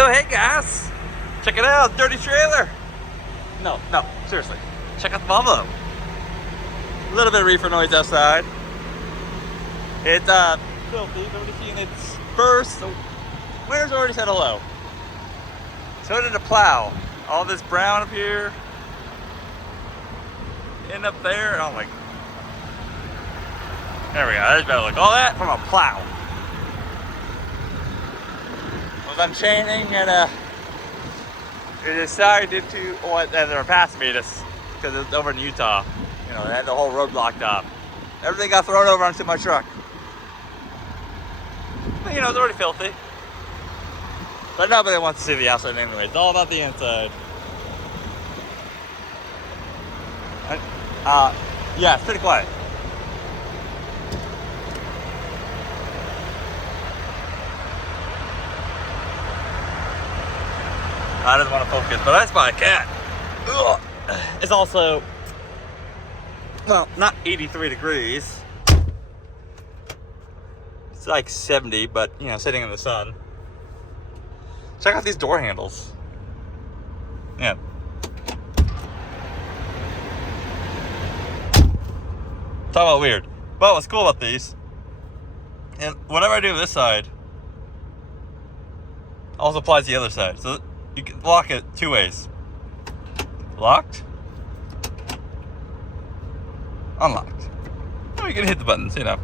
Oh, hey guys, check it out, dirty trailer. No, seriously, check out the Volvo. A little bit of reefer noise outside. It's filthy. Nobody's seen its first. The winter's already said hello. So did the plow. All this brown up here and up there. Oh my. There we go. There's better look. All that from a plow. Was unchaining and we decided to. Oh, and they were passing me just because it's over in Utah. You know, they had the whole road blocked up. Everything got thrown over onto my truck. But you know, it's already filthy. But nobody wants to see the outside anyway. It's all about the inside. Yeah, it's pretty quiet. I didn't want to focus, but that's my cat. Ugh. It's also, well, not 83 degrees. It's like 70, but, you know, sitting in the sun. Check out these door handles. Yeah. Talk about weird. But what's cool about these, and whatever I do with this side, also applies to the other side. So you can lock it two ways. Locked. Unlocked. Or you can hit the buttons, you know.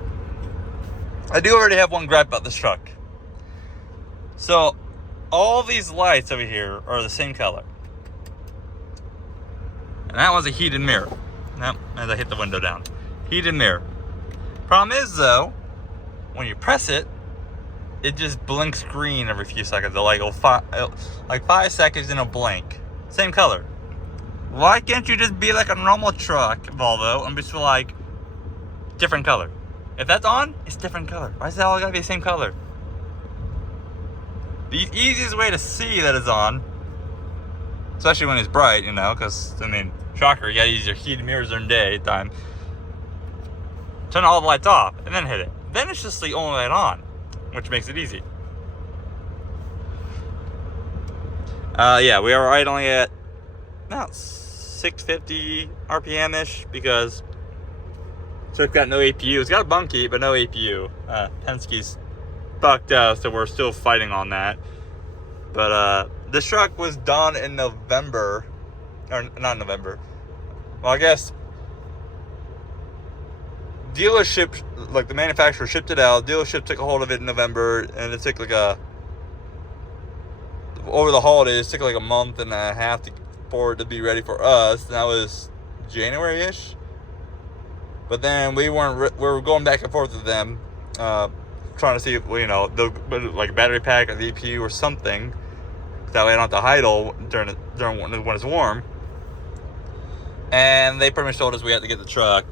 I do already have one gripe about this truck. So, all these lights over here are the same color. And that was a heated mirror. Nope, as I hit the window down. Heated mirror. Problem is though, when you press it, it just blinks green every few seconds. Like 5 seconds in a blink. Same color. Why can't you just be like a normal truck, Volvo, and just be like, different color? If that's on, it's different color. Why is that all gotta be the same color? The easiest way to see that it's on, especially when it's bright, you know, because, I mean, shocker, you gotta use your heated mirrors during daytime. Turn all the lights off, and then hit it. Then it's just the only light on, which makes it easy. Yeah, we are idling at about 650 RPM-ish because it's got no APU. It's got a bunkie, but no APU. Penske's fucked up, so we're still fighting on that. But this truck was done in November, or not November. Well, I guess dealership, like the manufacturer shipped it out. Dealership took a hold of it in November, and it took like over the holidays, it took like a month and a half for it to be ready for us. And that was January-ish. But then we were going back and forth with them, trying to see if, you know, like a battery pack or the EPU or something. That way I don't have to idle during when it's warm. And they pretty much told us we had to get the truck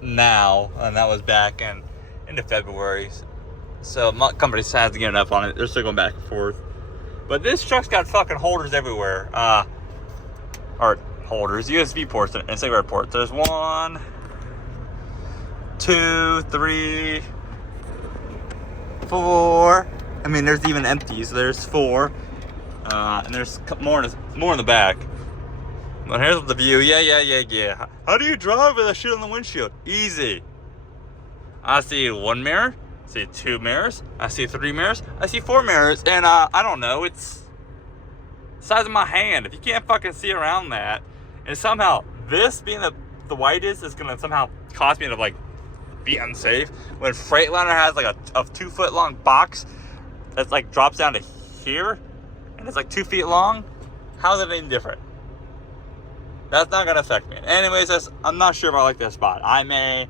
now, and that was back into February. So my company has given up on it. They're still going back and forth. But this truck's got fucking holders everywhere. Or holders, USB ports and cigarette ports. There's 1, 2, 3, 4. I mean, there's even empties. So there's 4, and there's more in the back. But here's the view. Yeah. How do you drive with that shit on the windshield? Easy. I see 1 mirror. I see 2 mirrors. I see 3 mirrors. I see 4 mirrors. And I don't know. It's the size of my hand. If you can't fucking see around that, and somehow this being the widest is gonna somehow cause me to like be unsafe. When Freightliner has like a 2 foot long box that's like drops down to here, and it's like 2 feet long. How is it any different? That's not gonna affect me. Anyways, I'm not sure if I like this spot. I may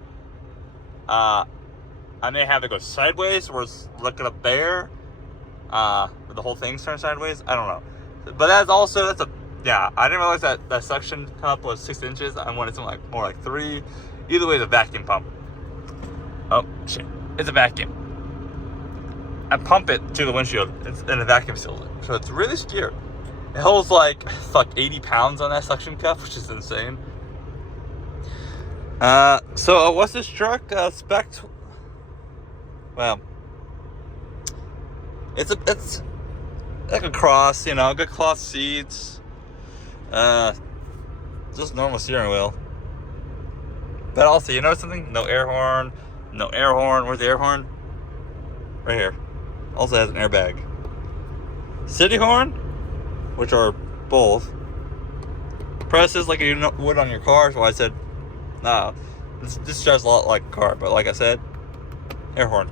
have it go sideways, where it's looking up there, where the whole thing's turned sideways. I don't know. But I didn't realize that suction cup was 6 inches. I wanted something like more like 3. Either way, it's a vacuum pump. Oh shit! It's a vacuum. I pump it to the windshield, and the vacuum seals it. So it's really secure. It holds like 80 pounds on that suction cup, which is insane. So what's this truck spec? Well, It's like a cross, you know, good cloth seats. Just normal steering wheel. But also, you know something? No air horn. No air horn. Where's the air horn? Right here. Also has an airbag. City horn, which are both. Presses like you would on your car. So I said, nah, this drives a lot like a car. But like I said, air horn.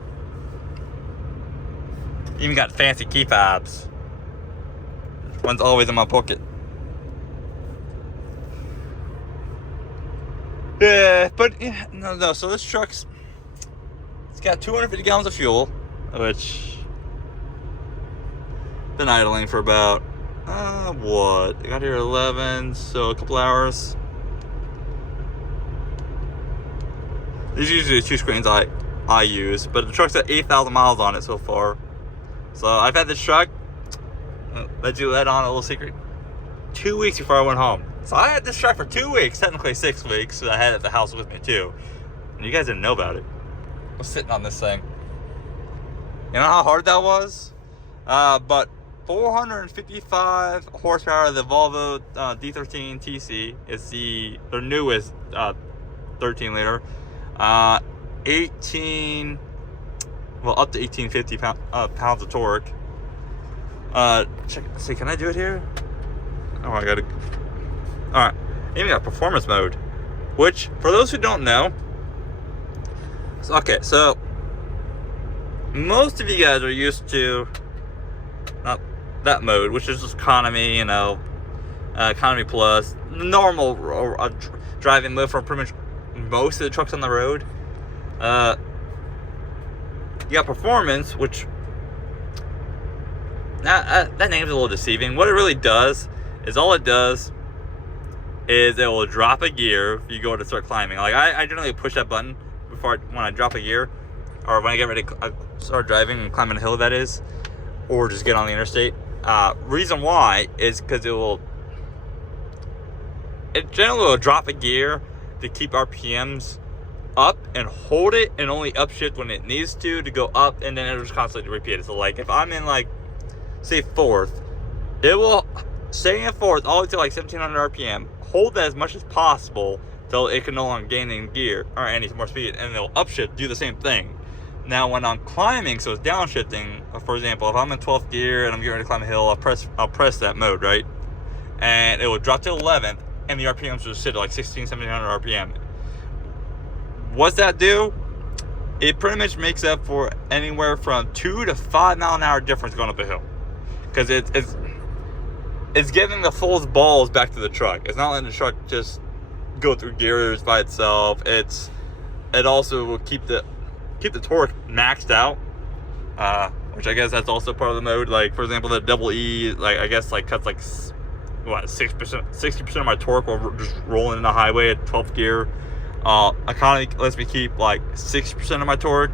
Even got fancy key fobs. One's always in my pocket. Yeah, but yeah, no. So this truck's, it's got 250 gallons of fuel, which been idling for about what? I got here at 11, so a couple hours. These are usually the two screens I use, but the truck's got 8,000 miles on it so far. So I've had this truck. Let you let on a little secret. 2 weeks before I went home. So I had this truck for 2 weeks, technically 6 weeks, so I had it at the house with me too. And you guys didn't know about it. I was sitting on this thing. You know how hard that was? But 455 horsepower of the Volvo D13 TC is their newest 13 liter. 18, well, up to 1850 pounds of torque. See, can I do it here? Oh, I gotta. Alright, even got performance mode, which, for those who don't know, so most of you guys are used to not that mode, which is just economy, you know, economy plus, normal driving mode for pretty much most of the trucks on the road. You got performance, which that name's a little deceiving. What it really does is it will drop a gear if you go to start climbing. Like I generally push that button when I drop a gear, or when I get ready to start driving and climbing a hill, that is, or just get on the interstate. Reason why is because it generally will drop a gear to keep RPMs up and hold it, and only upshift when it needs to go up, and then it'll just constantly repeat it. So like if I'm in, like, say fourth, it will stay in fourth all the way to like 1700 RPM, hold that as much as possible till it can no longer gain any gear or any more speed, and it'll upshift, do the same thing. Now when I'm climbing, so it's downshifting, for example, if I'm in 12th gear and I'm getting ready to climb a hill, I'll press that mode, right? And it will drop to 11th, and the RPMs will sit at like 1700 RPM. What's that do? It pretty much makes up for anywhere from 2 to 5 mile an hour difference going up a hill. Because it's giving the full balls back to the truck. It's not letting the truck just go through gears by itself. It also will keep the torque maxed out, which I guess that's also part of the mode. Like, for example, the double E, like, I guess, like, cuts like what, 60% of my torque will just roll in the highway at 12th gear. Economy lets me keep like 60% of my torque.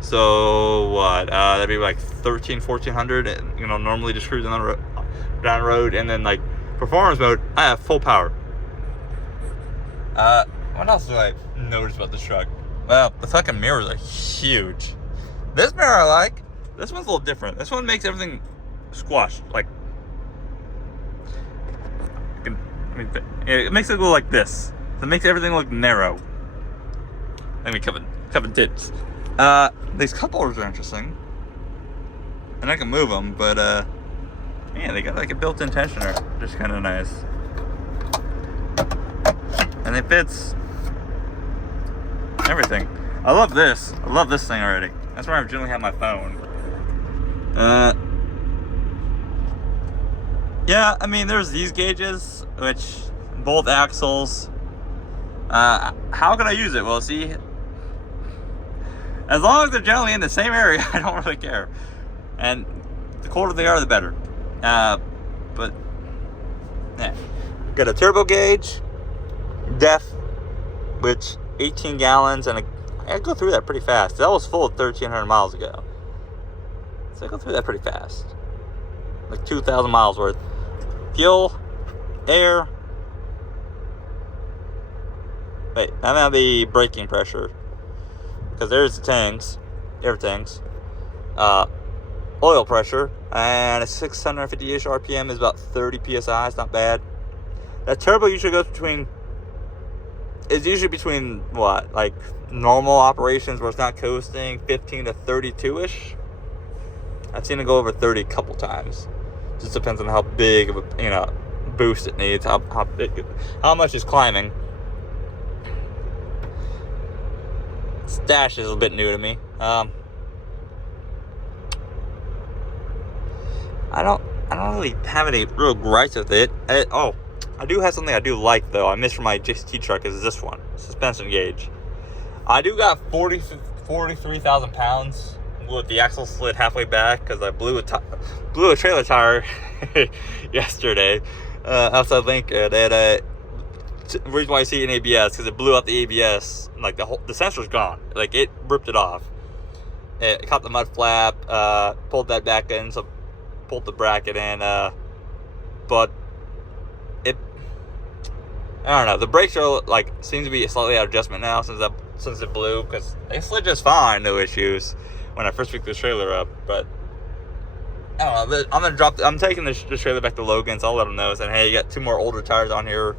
So what? That'd be like 1400, and, you know, normally just cruising down the road. And then, like, performance mode, I have full power. What else do I notice about this truck? Well, the fucking mirrors are huge. This mirror I like. This one's a little different. This one makes everything squashed. Like, it makes it go like this. It makes everything look narrow. Let me cover tits. These cup holders are interesting, and I can move them, but yeah, they got like a built-in tensioner, which is kind of nice, and it fits everything. I love this. I love this thing already. That's where I generally have my phone. Yeah, I mean, there's these gauges, which both axles. How can I use it? Well, see, as long as they're generally in the same area, I don't really care. And the colder they are, the better. But yeah, got a turbo gauge, def, which 18 gallons, and I go through that pretty fast. That was full of 1,300 miles ago, so I go through that pretty fast, like 2,000 miles worth. Fuel, air. Wait, I don't have the braking pressure, because there's the tanks, air tanks. oil pressure, and a 650-ish RPM is about 30 psi. It's not bad. That turbo usually goes between, it's usually between what, like normal operations where it's not coasting, 15 to 32-ish. I've seen it go over 30 a couple times. Just depends on how big of a, boost it needs, how much is climbing. Dash is a bit new to me. I don't really have any real gripes with it. I do have something I do like though. I missed from my GT truck is this one, suspension gauge. I do got 43,000 pounds with the axle slid halfway back because I blew a trailer tire yesterday outside Lincoln, and the reason why I see it in ABS because it blew out the ABS. Like the sensor's gone. Like it ripped it off. It caught the mud flap. Pulled that back in, so pulled the bracket in. But I don't know. The brakes are like seem to be slightly out of adjustment now since it blew, because they slid just fine, no issues when I first picked this trailer up. But I don't know. I'm taking this trailer back to Logan's. I'll let them know. Saying, hey, you got 2 more older tires on here,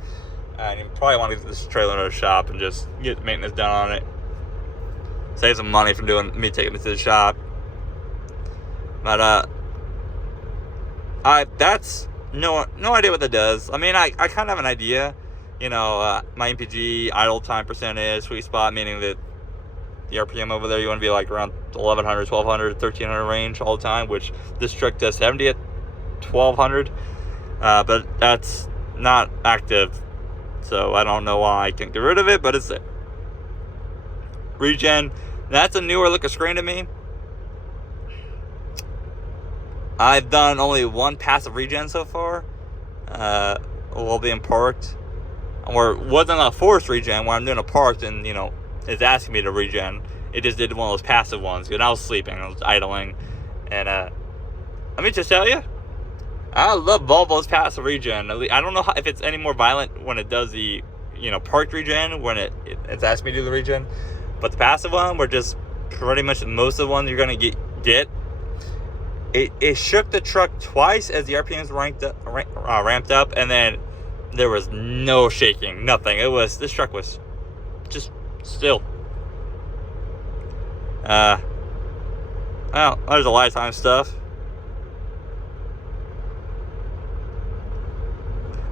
and you probably want to get this trailer to the shop and just get maintenance done on it. Save some money from me taking it to the shop. But that's no idea what that does. I mean, I kind of have an idea. My MPG idle time percentage, sweet spot, meaning that the RPM over there, you want to be like around 1100, 1200, 1300 range all the time, which this truck does 70 at 1200. But that's not active, so I don't know why I can't get rid of it, but it's there. Regen, that's a newer look of screen to me. I've done only one passive regen so far, while being parked. Or wasn't a forced regen when I'm doing a parked and, it's asking me to regen. It just did one of those passive ones. And I was sleeping, I was idling. And let me just tell you, I love Volvo's passive regen. I don't know if it's any more violent when it does the, parked regen, when it's asked me to do the regen. But the passive one, where just pretty much most of the ones you're going to get, it shook the truck twice as the RPMs ramped up, and then there was no shaking, nothing. This truck was just still. Well, there's a lifetime stuff.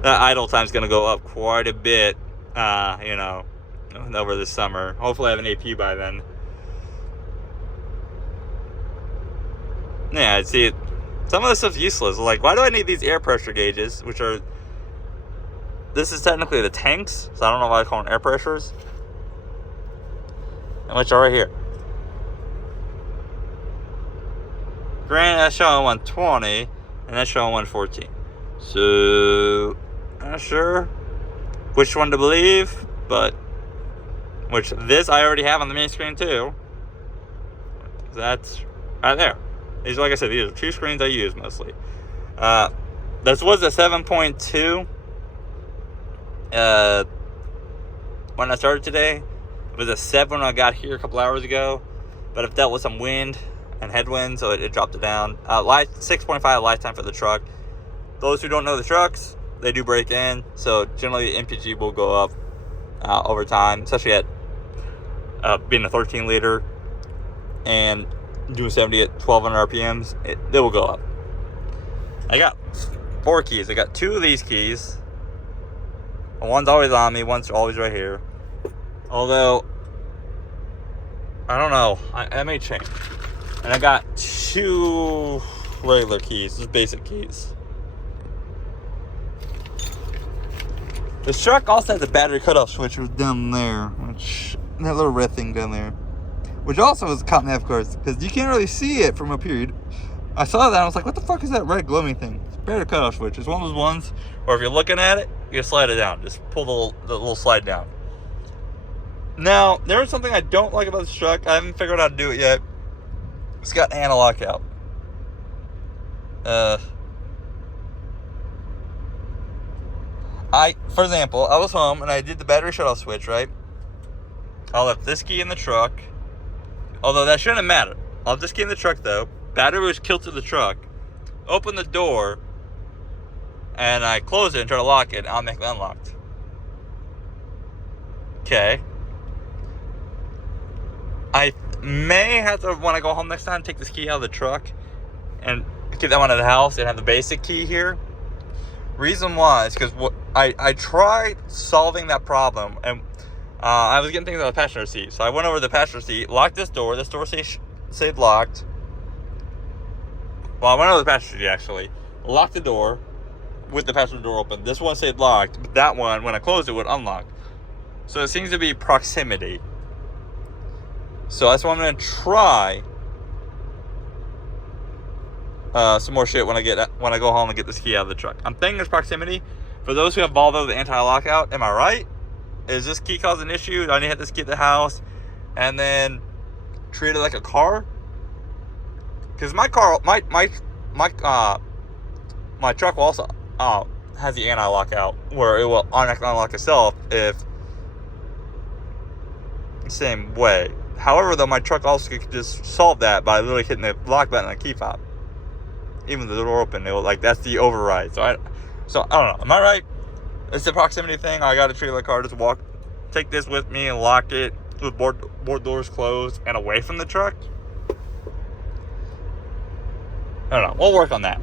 That idle time's gonna go up quite a bit, over this summer. Hopefully I have an AP by then. Yeah, see, some of this stuff's useless. Like, why do I need these air pressure gauges, this is technically the tanks, so I don't know why I call them air pressures, and which are right here. Granted, that's showing 120, and that's showing 114. So, I'm not sure which one to believe, but this I already have on the main screen too. That's right there. These, like I said, these are 2 screens I use mostly. This was a 7.2. When I started today, it was a 7 when I got here a couple hours ago, but I've dealt with some wind and headwind, so it dropped it down. 6.5 lifetime for the truck. Those who don't know the trucks, they do break in, so generally MPG will go up over time, especially at being a 13 liter and doing 70 at 1200 RPMs, they will go up. I got 4 keys. I got 2 of these keys. One's always on me, one's always right here. Although, I don't know, I may change. And I got 2 regular keys, just basic keys. This truck also has a battery cutoff switch down there, that little red thing down there, which also is cotton half cars, because you can't really see it from up here. I saw that and I was like, what the fuck is that red glowing thing? It's a battery cutoff switch. It's one of those ones where if you're looking at it, you slide it down. Just pull the little slide down. Now, there is something I don't like about this truck. I haven't figured out how to do it yet. It's got an anti-lock out. For example, I was home and I did the battery shut-off switch, right? I left this key in the truck. Although that shouldn't matter. I'll have this key in the truck though. Battery was killed to the truck. Open the door, and I close it and try to lock it, and automatically unlocked. Okay. I may have to, when I go home next time, take this key out of the truck and get that one out of the house and have the basic key here. Reason why is because I tried solving that problem, and I was getting things out of the passenger seat. So I went over to the passenger seat, locked this door. This door stayed locked. Well, I went over to the passenger seat, actually. Locked the door with the passenger door open. This one stayed locked, but that one, when I closed it, would unlock. So it seems to be proximity. So that's what I'm going to try some more shit when I go home and get this key out of the truck. I'm thinking it's proximity. For those who have Volvo, the anti-lockout, am I right? Is this key causing an issue? Do I need to have this key at the house and then treat it like a car? Because my car, my truck also has the anti-lockout where it will automatically unlock itself if the same way. However, though, my truck also could just solve that by literally hitting the lock button and the key fob. Even the door open, that's the override. So I don't know. Am I right? It's the proximity thing. I got to treat it like a car. Just take this with me and lock it with board doors closed and away from the truck. I don't know. We'll work on that.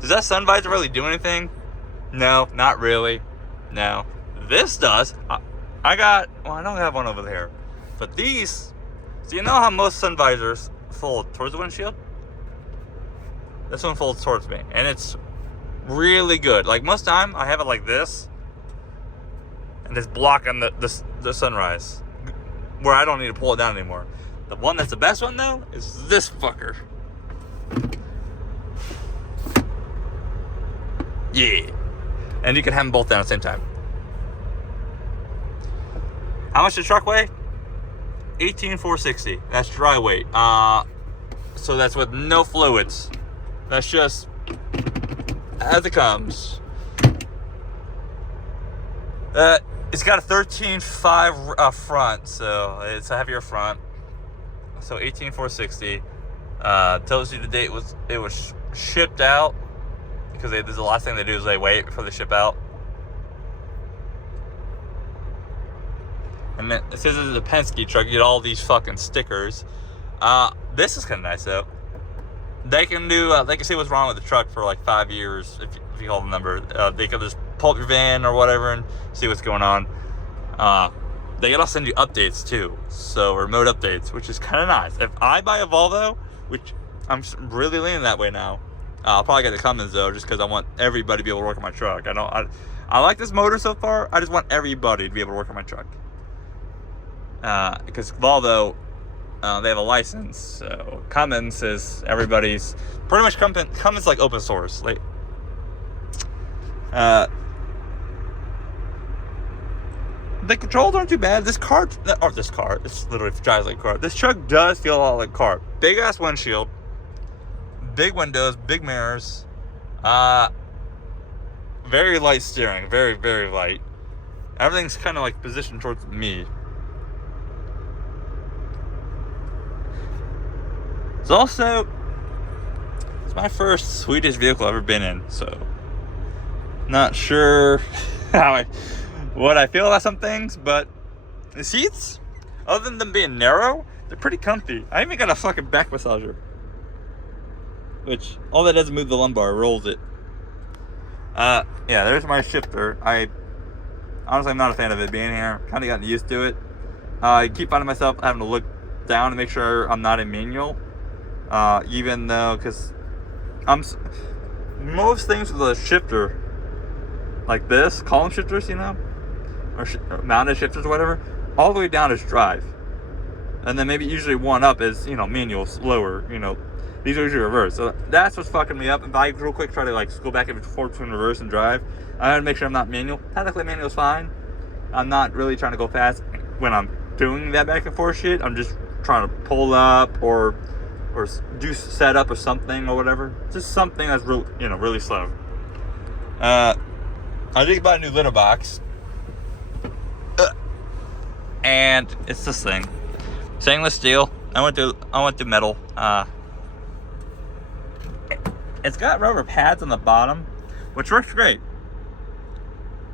Does that sun visor really do anything? No, not really. No. This does. I don't have one over there. But these, so you know how most sun visors fold towards the windshield? This one folds towards me. And it's really good. Like most time, I have it like this. And it's blocking the sunrise. Where I don't need to pull it down anymore. The one that's the best one, though, is this fucker. Yeah. And you can have them both down at the same time. How much does the truck weigh? 18,460. That's dry weight. So that's with no fluids. That's just as it comes. It's got a 13.5 front, so it's a heavier front. So 18,460. Tells you the date it was shipped out, because this is the last thing they do is they wait before they ship out. And then it says it's a Penske truck. You get all these fucking stickers. This is kind of nice though. They can see what's wrong with the truck for like 5 years if you call the number. They can just pull up your van or whatever and see what's going on. They can also send you updates too, so remote updates, which is kind of nice. If I buy a Volvo, which I'm really leaning that way now, I'll probably get the Cummins though, just because I want everybody to be able to work on my truck. I like this motor so far. I just want everybody to be able to work on my truck. Because Volvo, they have a license, so Cummins is everybody's pretty much Cummins like open source. Like, the controls aren't too bad. This car, it's literally drives like a car. This truck does feel a lot like a car. Big ass windshield, big windows, big mirrors, very light steering, very, very light. Everything's kind of like positioned towards me. It's my first Swedish vehicle I've ever been in, so not sure what I feel about some things, but the seats, other than them being narrow, they're pretty comfy. I even got a fucking back massager, which all that does is move the lumbar, rolls it. Yeah, there's my shifter. Honestly, I'm not a fan of it being here. Kind of gotten used to it. I keep finding myself having to look down to make sure I'm not in manual. Even though, because most things with a shifter like this, column shifters, you know, or mounted shifters or whatever, all the way down is drive, and then maybe usually one up is, you know, manual, slower. You know, these are usually reverse. So that's what's fucking me up. If I real quick try to like go back and forth between reverse and drive, I have to make sure I'm not manual. Technically, manual is fine. I'm not really trying to go fast when I'm doing that back and forth shit. I'm just trying to pull up or do setup or something or whatever. Just something that's real, you know, really slow. I did buy a new litter box, and it's this thing. Stainless steel. I went through metal. It's got rubber pads on the bottom, which works great.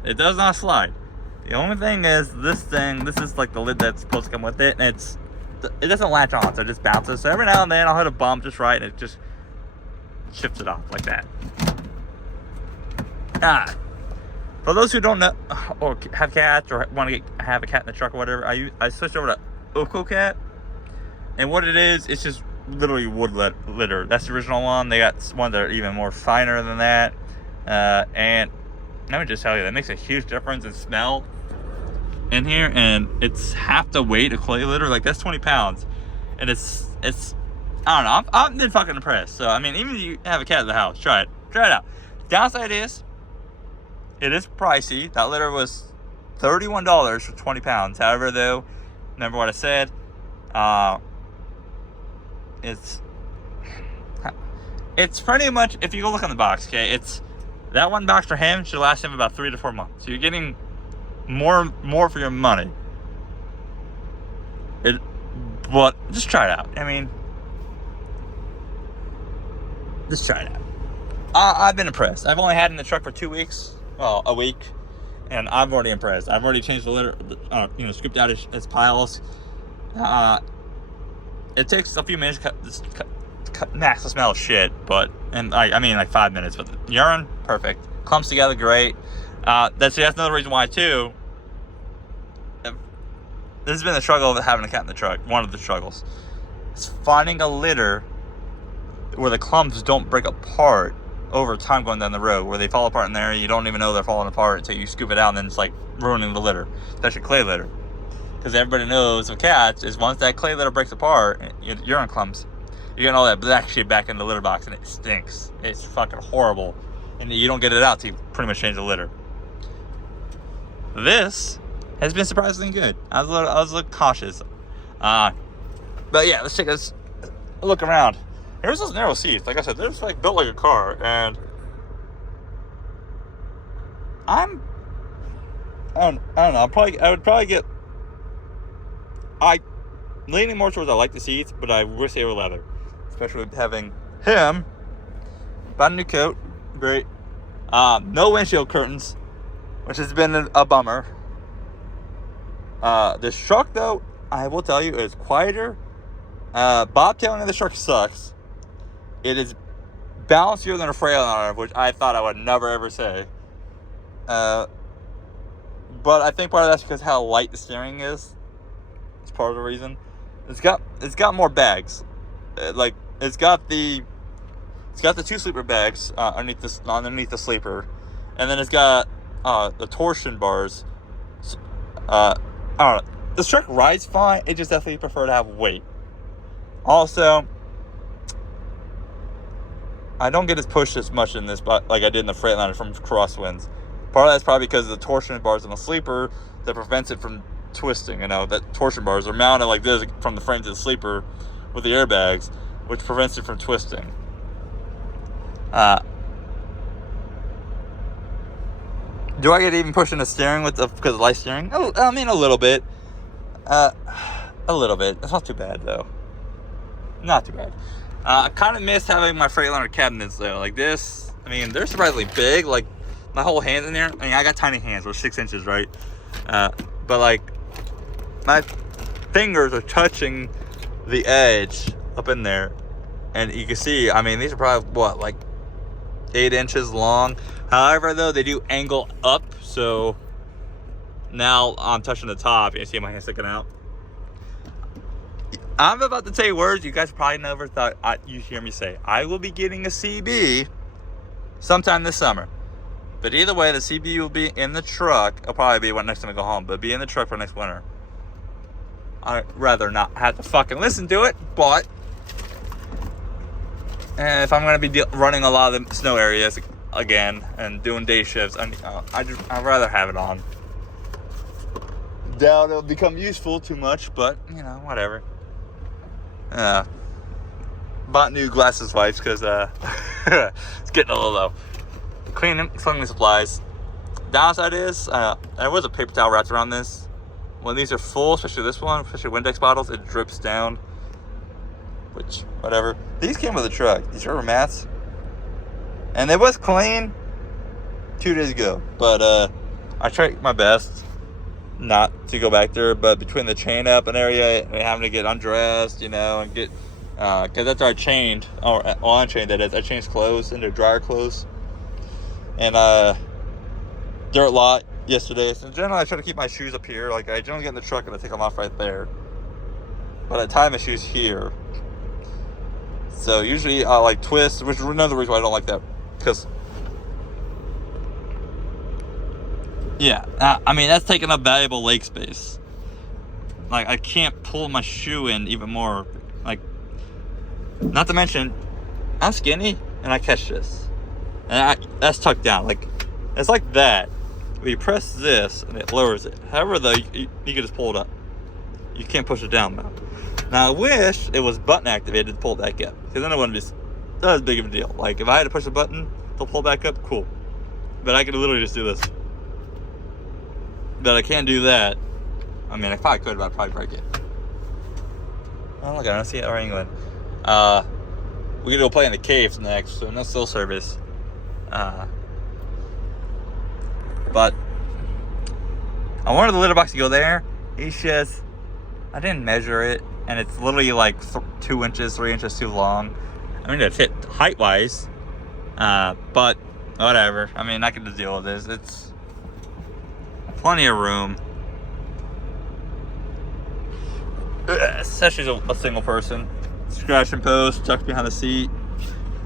It does not slide. The only thing is this thing. This is like the lid that's supposed to come with it, and it doesn't latch on, so it just bounces. So every now and then I'll hit a bump just right, and it just shifts it off like that. For those who don't know or have cats or want to have a cat in the truck or whatever, I switched over to OcoCat, and what it is, it's just literally wood litter. That's the original one. They got ones that are even more finer than that, and let me just tell you, that makes a huge difference in smell in here, and it's half the weight of clay litter. Like, that's 20 pounds, and it's I don't know, I'm been fucking impressed. So I mean, even if you have a cat in the house, try it out. Downside is, it is pricey. That litter was $31 for 20 pounds. However, though, remember what I said, it's pretty much, if you go look on the box, okay, it's that one box for him should last him about 3 to 4 months. So you're getting more for your money. But just try it out. I mean, just try it out. I've been impressed. I've only had it in the truck for 2 weeks, well, a week, and I'm already impressed. I've already changed the litter, scooped out its piles. It takes a few minutes to max the smell of shit, I mean like 5 minutes, but the urine, perfect. Clumps together, great. That's another reason why too. This has been the struggle of having a cat in the truck. One of the struggles. It's finding a litter where the clumps don't break apart over time going down the road, where they fall apart in there, you don't even know they're falling apart until you scoop it out, and then it's like ruining the litter. Especially clay litter. Because everybody knows with cats is once that clay litter breaks apart, urine clumps, you're getting all that black shit back in the litter box, and it stinks. It's fucking horrible. And you don't get it out till you pretty much change the litter. This has been surprisingly good. I was a little cautious. But yeah, let's take a look around. Here's those narrow seats. Like I said, they're just like built like a car, and I don't know. I would probably get. Leaning more towards I like the seats, but I wish they were leather, especially with having him. Bought a new coat, great. No windshield curtains, which has been a bummer. This truck, though, I will tell you, is quieter. Bobtailing of the truck sucks. It is bouncier than a Freightliner, which I thought I would never ever say. But I think part of that's because how light the steering is. It's part of the reason. It's got more bags. It's got the 2 sleeper bags underneath the sleeper, and then it's got the torsion bars. I don't know. This truck rides fine. It just definitely prefer to have weight. Also, I don't get as pushed as much in this, but like I did in the Freightliner from crosswinds. Part of that's probably because of the torsion bars in the sleeper that prevents it from twisting. That torsion bars are mounted like this from the frame to the sleeper with the airbags, which prevents it from twisting. Do I get even pushing the steering because of light steering? Oh, I mean, a little bit. A little bit. It's not too bad, though. Not too bad. I kind of miss having my Freightliner cabinets, though. Like this, I mean, they're surprisingly big. Like, my whole hand's in there. I mean, I got tiny hands. They're 6 inches, right? But, like, my fingers are touching the edge up in there. And you can see, I mean, these are probably, 8 inches long. However, though, they do angle up, so now I'm touching the top. You see my hand sticking out. I'm about to say words you guys probably never thought you hear me say. I will be getting a CB sometime this summer. But either way, the CB will be in the truck. It'll probably be next time I go home, but be in the truck for next winter. I'd rather not have to fucking listen to it, but if I'm going to be running a lot of the snow areas again and doing day shifts, I'd rather have it on. Doubt it'll become useful too much, but, whatever. Bought new glasses wipes because it's getting a little low. Cleaning supplies. Downside is, there was a paper towel wrapped around this. when these are full, especially this one, especially Windex bottles, it drips down. Which, whatever. These came with the truck. These rubber mats. And it was clean 2 days ago. But I tried my best not to go back there. But between the chain up and area, and having to get undressed, you know, and get... Because that's our chained, or unchained that is. I changed clothes into dryer clothes. And dirt lot yesterday. So generally I try to keep my shoes up here. Like I generally get in the truck and I take them off right there. But I tie my shoes here. So usually I like twist, which is another reason why I don't like that. Because, yeah, I mean, that's taking up valuable leg space. Like, I can't pull my shoe in even more. Like, not to mention, I'm skinny and I catch this. And that's tucked down. Like, it's like that. Where you press this and it lowers it. However, though, you can just pull it up. You can't push it down though. Now I wish it was button activated to pull it back up, because then it wouldn't be that as big of a deal. Like if I had to push a button to pull back up, cool. But I could literally just do this. But I can't do that. I mean, I probably could, but I'd probably break it. Oh look, I don't see it or England. We're gonna go play in the caves next, so no cell service. But I wanted the litter box to go there. It's just I didn't measure it. And it's literally like 2 inches, 3 inches too long. I mean, it fit height-wise, but whatever. I mean, I can just deal with this. It's plenty of room, especially a single person. Scratch and post, tucked behind the seat.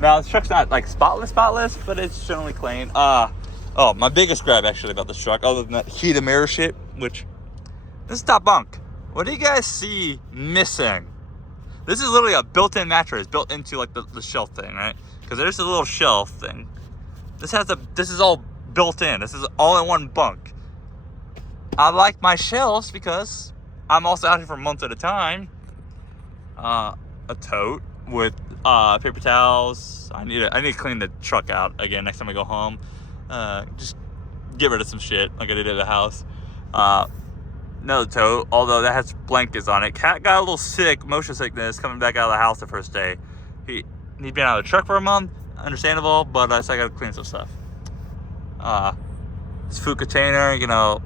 Now, this truck's not like spotless, but it's generally clean. Oh, my biggest gripe actually about this truck, other than that heated mirror shit, which this is top bunk. What do you guys see missing? This is literally a built-in mattress built into like the shelf thing, right? Because there's a little shelf thing. This is all built in. This is all in one bunk. I like my shelves because I'm also out here for months at a time. A tote with paper towels. I need to clean the truck out again next time I go home. Just get rid of some shit like I did at the house. Another tote, although that has blankets on it. Cat got a little sick, motion sickness, coming back out of the house the first day. He'd been out of the truck for a month, understandable, but so I gotta clean some stuff. This food container, you know,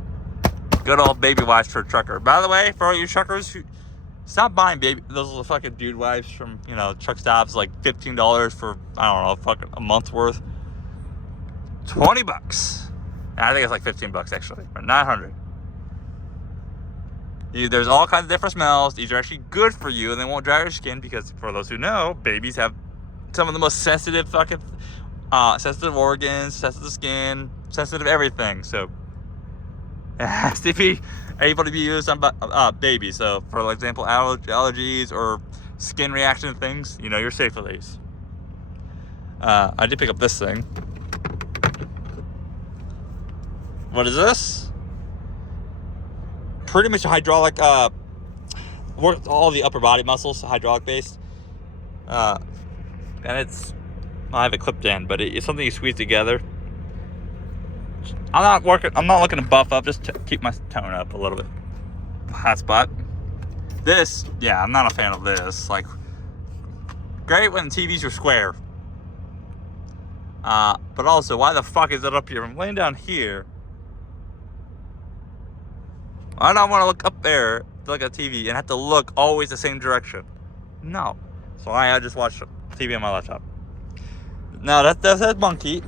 good old baby wipes for a trucker. By the way, for all you truckers, stop buying those little fucking dude wipes from, you know, truck stops, like $15 for, I don't know, fucking a month's worth. $20. I think it's like $15 actually, or $900. There's all kinds of different smells. These are actually good for you, and they won't dry your skin because, for those who know, babies have some of the most sensitive fucking, sensitive organs, sensitive skin, sensitive everything. So it has to be able to be used on babies. So, for example, allergies or skin reaction things, you know, you're safe with these. I did pick up this thing. What is this? Pretty much a hydraulic, works all the upper body muscles, hydraulic based. And I have it clipped in, but it's something you squeeze together. I'm not looking to buff up, just to keep my tone up a little bit. Hot spot. This, yeah, I'm not a fan of this. Like, great when TVs are square. But also, why the fuck is it up here? I'm laying down here. I don't want to look up there to look at TV and have to look always the same direction. No. So I just watch TV on my laptop. Now that's monkey.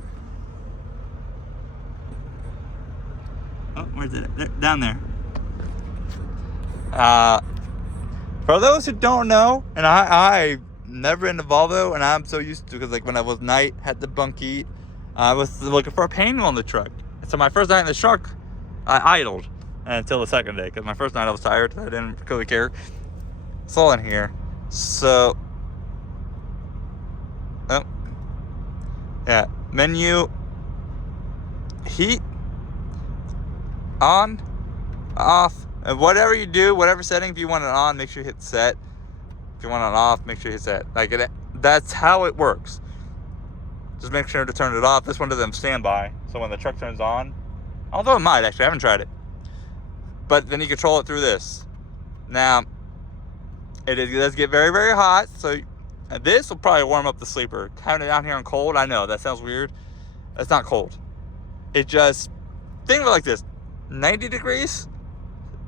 Oh, where's it? Down there. For those who don't know, and I never in the Volvo, and I'm so used to, because like when I was night, had the bunk heat, I was looking for a painting on the truck. So my first night in the truck, I idled until the second day, because my first night I was tired. I didn't really care. It's all in here. So, oh, yeah, menu, heat, on, off, and whatever you do, whatever setting, if you want it on, make sure you hit set. If you want it off, make sure you hit set. Like that's how it works. Just make sure to turn it off. This one doesn't have standby, so when the truck turns on, although it might actually, I haven't tried it. but then you control it through this. Now, it does get very, very hot, so this will probably warm up the sleeper. Having it down here on cold, I know, that sounds weird. That's not cold. It just, think of it like this, 90 degrees,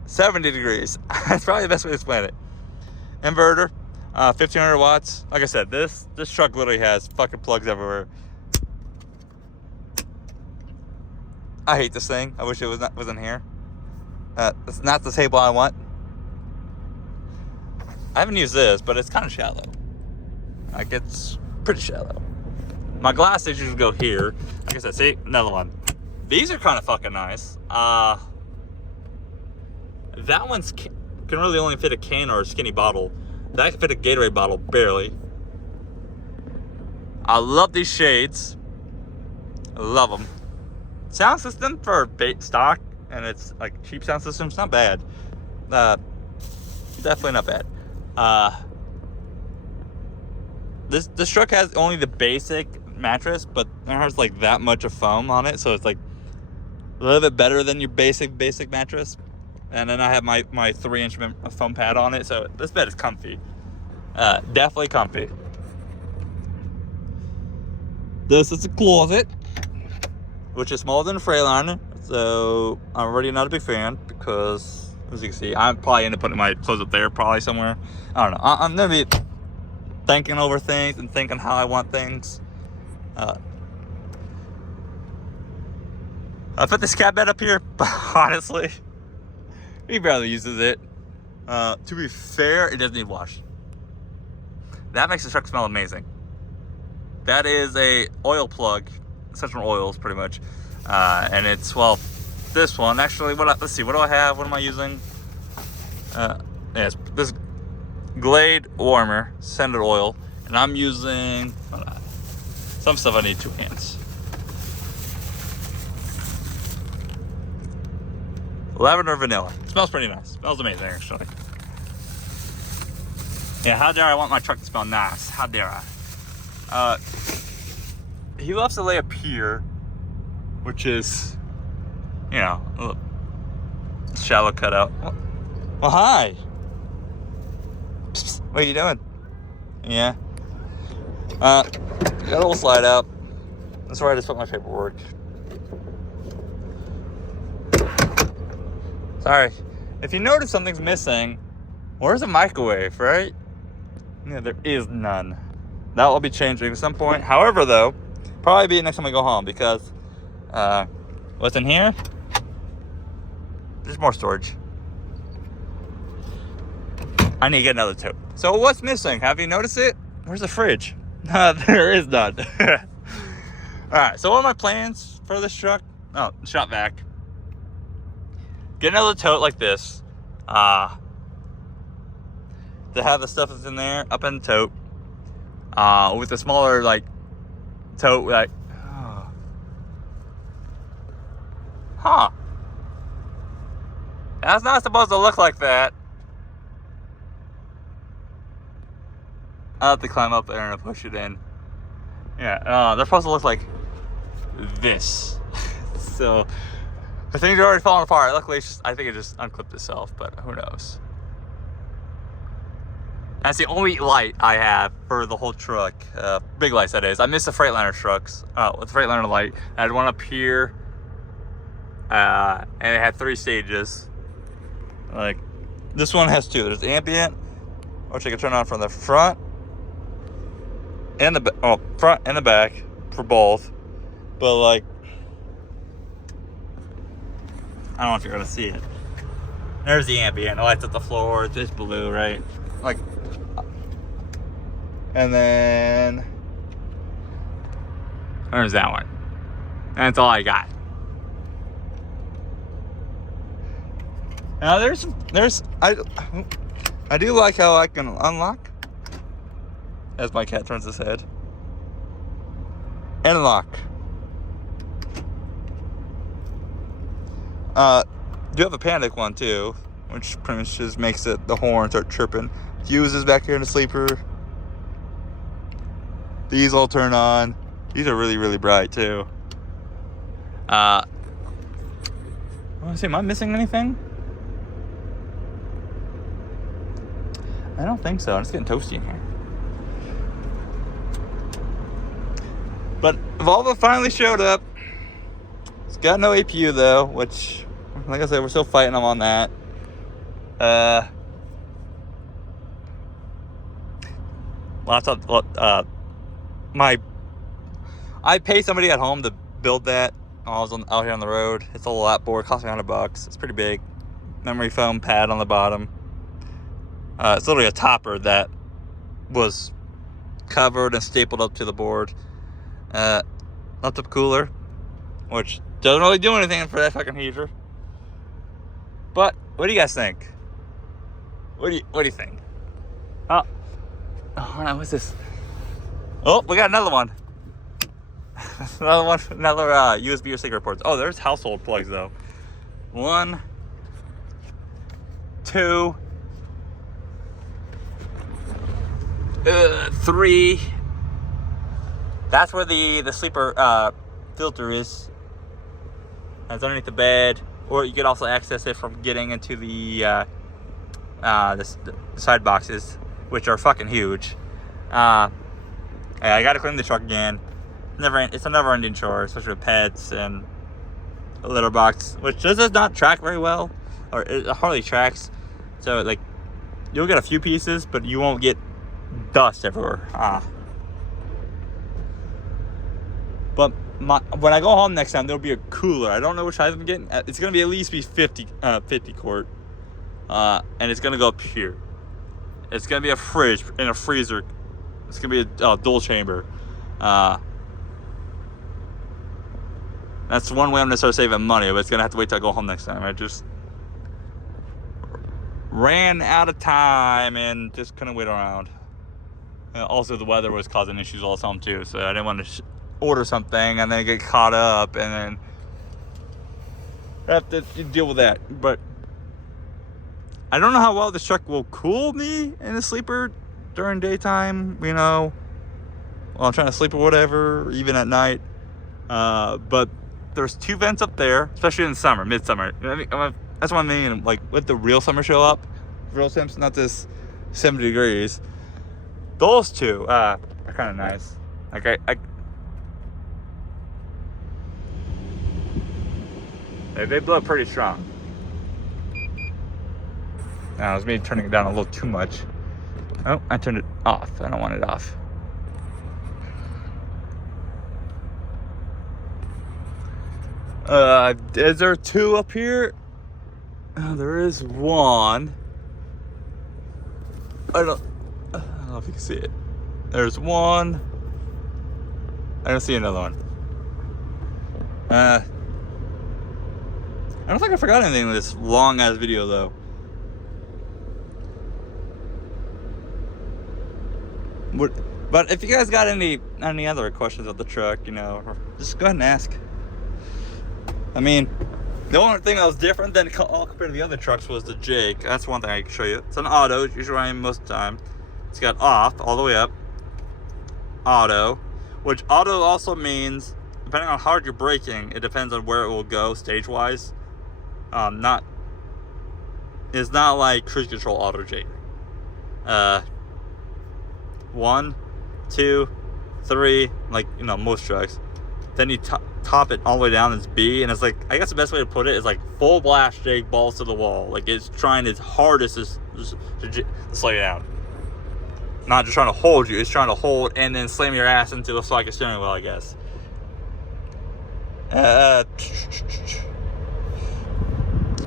70 degrees. That's probably the best way to explain it. Inverter, 1500 watts. Like I said, this truck literally has fucking plugs everywhere. I hate this thing. I wish it wasn't here. It's not the table I want. I haven't used this, but it's kind of shallow. Like, it's pretty shallow. My glass usually go here. Like I said, see, another one. These are kind of fucking nice. That one's can really only fit a can or a skinny bottle. That can fit a Gatorade bottle, barely. I love these shades. I love them. Sound system for stock, and it's like cheap sound system. It's not bad. Definitely not bad. This truck has only the basic mattress, but it has like that much of foam on it, so it's like a little bit better than your basic mattress. And then I have my 3-inch foam pad on it, so this bed is comfy. Definitely comfy. This is a closet, which is smaller than a Freightliner, so I'm already not a big fan because, as you can see, I'm probably end up putting my clothes up there, probably somewhere. I don't know. I'm gonna be thinking over things and thinking how I want things. I put this cat bed up here, but honestly, he barely uses it. To be fair, it doesn't need wash. That makes the truck smell amazing. That is a oil plug, essential oils, pretty much, and it's, well, this one actually. Let's see, what do I have? What am I using? Yes, this Glade warmer, scented oil, and I'm using some stuff I need 2 hands. Lavender vanilla. Smells pretty nice. Smells amazing, actually. Yeah, how dare I want my truck to smell nice? How dare I? He loves to lay up here, which is, you know, a shallow cutout. Well, hi. Psst, what are you doing? Yeah. Got a little slide out. That's where I just put my paperwork. Sorry. If you notice something's missing, where's the microwave, right? Yeah, there is none. That will be changing at some point. However, though, probably be next time I go home, because what's in here? There's more storage. I need to get another tote. So what's missing? Have you noticed it? Where's the fridge? There is none. Alright, so what are my plans for this truck? Oh, shop vac. Get another tote like this. To have the stuff that's in there up in the tote. With a smaller, like, tote, like, huh. That's not supposed to look like that. I'll have to climb up there and push it in. Yeah, they're supposed to look like this. So, the things are already falling apart. Luckily, I think it just unclipped itself, but who knows. That's the only light I have for the whole truck. Big lights, that is. I miss the Freightliner trucks. With the Freightliner light. I had one up here. And it had 3 stages. Like, this one has 2. There's ambient, which I can turn on from the front and the front and the back for both. But, like, I don't know if you're gonna see it. There's the ambient. It lights up the floor. It's just blue, right? Like, and then there's that one. And that's all I got. Now I do like how I can unlock as my cat turns his head. And lock. Do have a panic one too, which pretty much just makes the horn start chirping. Fuses back here in the sleeper. These all turn on. These are really, really bright too. I want to see, am I missing anything? I don't think so. It's getting toasty in here. But Volvo finally showed up. It's got no APU though, which, like I said, we're still fighting them on that. I paid somebody at home to build that. I was out here on the road. It's a lap board, cost me $100. It's pretty big. Memory foam pad on the bottom. It's literally a topper that was covered and stapled up to the board. Laptop cooler, which doesn't really do anything for that fucking heater. But what do you guys think? What do you think? Oh, what's this? Oh, we got another one. Another USB or cigarette ports. Oh, there's household plugs though. 1, 2, 3. That's where the sleeper filter is. It's underneath the bed, or you could also access it from getting into the side boxes, which are fucking huge. I gotta clean the truck again. It's a never-ending chore, especially with pets and a litter box, which does not track very well, or it hardly tracks. So like, you'll get a few pieces, but you won't get dust everywhere. But when I go home next time, there'll be a cooler. I don't know which size I'm getting. It's gonna be at least 50 quart, and it's gonna go up here. It's gonna be a fridge and a freezer. It's gonna be a dual chamber. That's one way I'm gonna start saving money, but it's gonna have to wait till I go home next time. I just ran out of time and just couldn't wait around. Also, the weather was causing issues all the time too, so I didn't want to order something and then get caught up and then have to deal with that. But I don't know how well this truck will cool me in a sleeper during daytime, you know, while I'm trying to sleep or whatever, even at night. But there's 2 vents up there, especially in summer, midsummer. That's what I mean. Like, let the real summer show up, real temps, not this 70 degrees. Those 2 are kind of nice. Like they blow pretty strong. Now, it was me turning it down a little too much. Oh, I turned it off. I don't want it off. Is there 2 up here? Oh, there is 1. I don't know if you can see it. There's 1. I don't see another one. I don't think I forgot anything in this long ass video though. But if you guys got any other questions about the truck, you know, just go ahead and ask. I mean, the only thing that was different than all compared to the other trucks was the Jake. That's one thing I can show you. It's an auto, usually I am most of the time. It's got off all the way up. Auto, which auto also means, depending on how hard you're braking, it depends on where it will go stage-wise. It's not like cruise control auto Jake. 1, 2, 3, like, you know, most trucks. Then you top it all the way down, it's B, and it's like, I guess the best way to put it is like full blast Jake, balls to the wall. Like, it's trying its hardest to slow you down. Not just trying to hold you, it's trying to hold and then slam your ass into the socket steering wheel, I guess.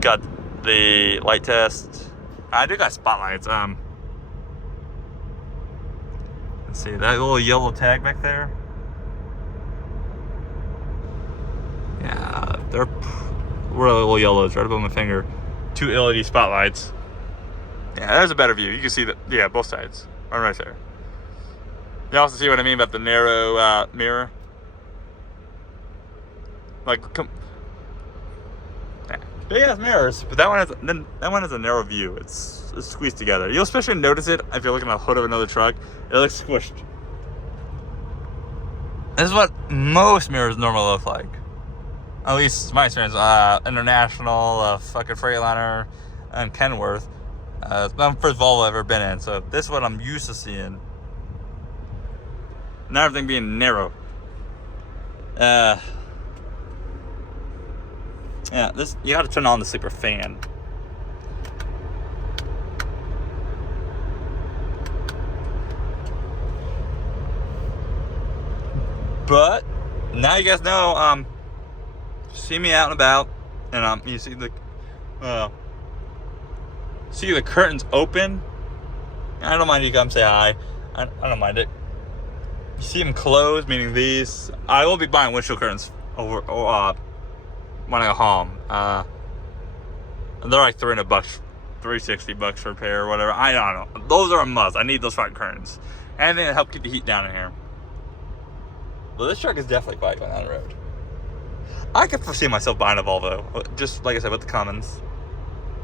Got the light test. I do got spotlights. Let's see that little yellow tag back there. Yeah, they're really little yellows right above my finger. 2 LED spotlights. Yeah, there's a better view. You can see that. Yeah, both sides. Right there. You also see what I mean about the narrow mirror. Like, big ass mirrors, but that one has a narrow view. It's squeezed together. You'll especially notice it if you're looking at the hood of another truck. It looks squished. This is what most mirrors normally look like. At least my experience. International, fucking Freightliner, and Kenworth. It's my first Volvo I've ever been in, so this is what I'm used to seeing. Not everything being narrow. Yeah, this, you gotta turn on the sleeper fan. But now you guys know, see me out and about, and you see the curtains open. I don't mind you come say hi. I don't mind it. You see them closed, meaning these. I will be buying windshield curtains over when I go home. They're like $300, $360 for a pair or whatever. I don't know. Those are a must. I need those front curtains. Anything to help keep the heat down in here. Well, this truck is definitely quiet going down the road. I could foresee myself buying a Volvo, just like I said with the Cummins.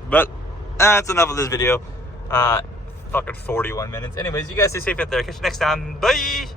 But that's enough of this video. Fucking 41 minutes. Anyways, you guys stay safe out there. Catch you next time. Bye.